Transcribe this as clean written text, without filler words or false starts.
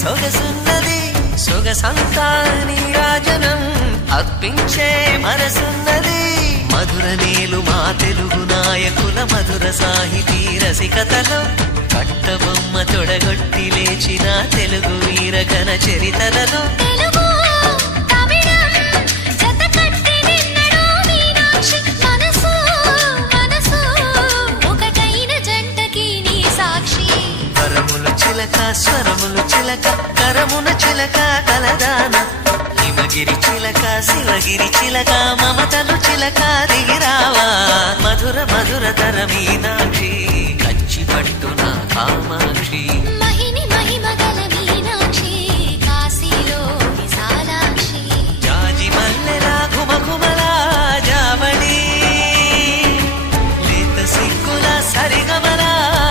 సొగసున్నది సొగసంతా నీరాజనం అర్పించే మనసున్నది మధుర నేలు మా తెలుగు నాయకుల మధుర సాహితీ రసికతలో కట్టబొమ్మ తొడగొట్టి లేచిన తెలుగు వీర ఘన చరితలలో స్వరములు చిలక కరమున చిలక కలదాన హిమగిరి చిలక శివగిరి చిలక మమతలు చిలక దిగిరావా మధుర మధుర తర మీనాక్షి